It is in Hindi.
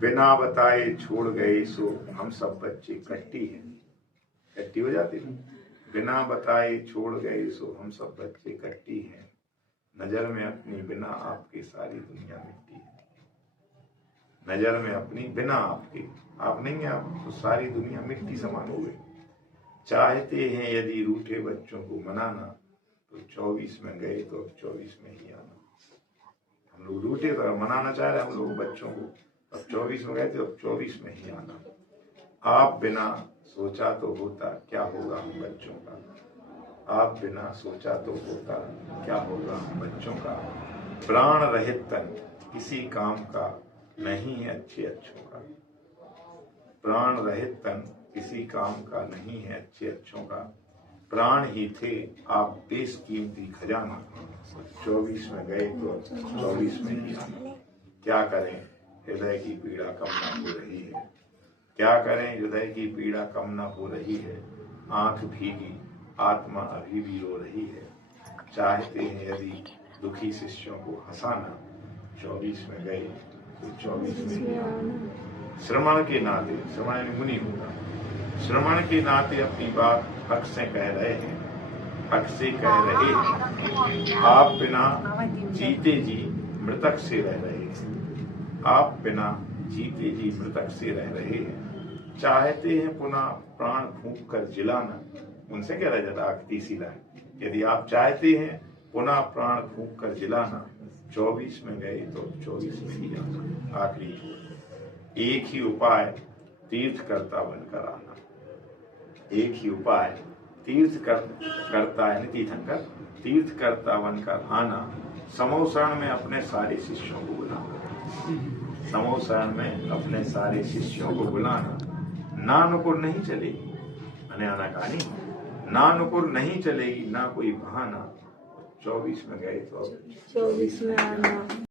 बिना बताए छोड़ गए सो हम सब बच्चे कट्टी हो जाती है। बिना बताए छोड़ गए सो हम सब बच्चे कट्टी हैं, नजर में अपनी बिना आपके सारी दुनिया मिट्टी है। नजर में अपनी बिना आपके, आप नहीं है आप तो सारी दुनिया मिट्टी समान हो गई। चाहते हैं यदि रूठे बच्चों को मनाना, तो 24 में गए तो अब 24 में ही आना। हम लोग रूठे तो मनाना चाह रहे हैं हम लोग बच्चों को, अब 24 में गए तो अब 24 में ही आना। आप बिना सोचा तो होता क्या होगा हम बच्चों का, आप बिना सोचा तो होता क्या होगा हम बच्चों का। प्राण रहित तन किसी काम का नहीं है अच्छे अच्छों का, प्राण रहित तन किसी काम का नहीं है अच्छे अच्छों का। प्राण ही थे आप बेशकीमती खजाना, 24 में गए तो 24 में ही आना। क्या करें हृदय की पीड़ा कम न हो रही है, क्या करें हृदय की पीड़ा कम न हो रही है। आंख भीगी आत्मा अभी भी रो रही है। चाहते हैं यदि दुखी शिष्यों को हंसाना, 24 में गए तो 24 में ही आना। श्रवण के नाते, श्रवण मुनि होगा, श्रवण के नाते अपनी बात हक से कह रहे हैं, हक से कह रहे हैं। आप बिना जीते जी मृतक से रह रहे हैं, आप बिना जीते जी मृतक से रह रहे हैं। चाहते हैं पुनः प्राण फूंक कर जिलाना, उनसे कह रहा जाता तीसरी लाइन, यदि आप चाहते हैं पुनः प्राण फूंक कर जिलाना, 24 में गए तो 24 में ही आना। आखिरी एक ही उपाय तीर्थ करता बनकर आना, एक ही उपाय करता है तीर्थंकर, तीर्थ करता बनकर आना। समोसरण में अपने सारे शिष्यों को बुलाना, समोसरण में अपने सारे शिष्यों को बुलाना। नानुकुर नहीं चलेगी, मैंने आना कहानी, नानुकुर नहीं चलेगी ना कोई बहाना। 24 में गए तो 24 में आना।